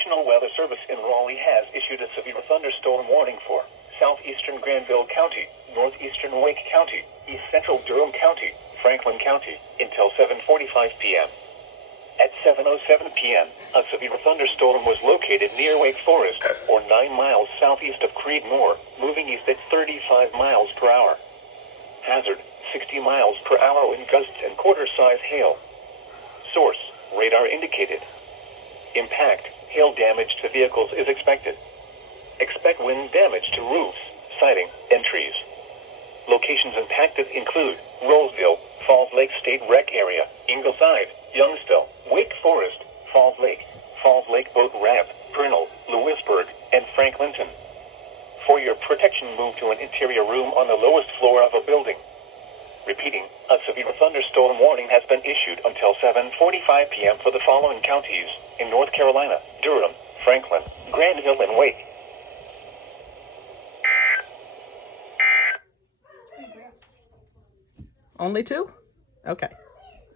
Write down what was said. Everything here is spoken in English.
National Weather Service in Raleigh has issued a severe thunderstorm warning for southeastern Granville County, northeastern Wake County, east central Durham County, Franklin County, until 7:45 p.m. At 7:07 p.m., a severe thunderstorm was located near Wake Forest, or 9 miles southeast of Creedmoor, moving east at 35 miles per hour. Hazard, 60 miles per hour wind gusts and quarter-size hail. Source, radar indicated. Impact, hail damage to vehicles is expected. Expect wind damage to roofs, siding, and trees. Locations impacted include Rollsville, Falls Lake State Rec Area, Ingleside, Youngsville, Wake Forest, Falls Lake Boat Ramp, Vernal, Lewisburg, and Franklinton. For your protection, move to an interior room on the lowest floor of a building. Repeating, a severe thunderstorm warning has been issued until 7:45 p.m. for the following counties in North Carolina: Durham, Franklin, Granville, and Wake. Only two? Okay.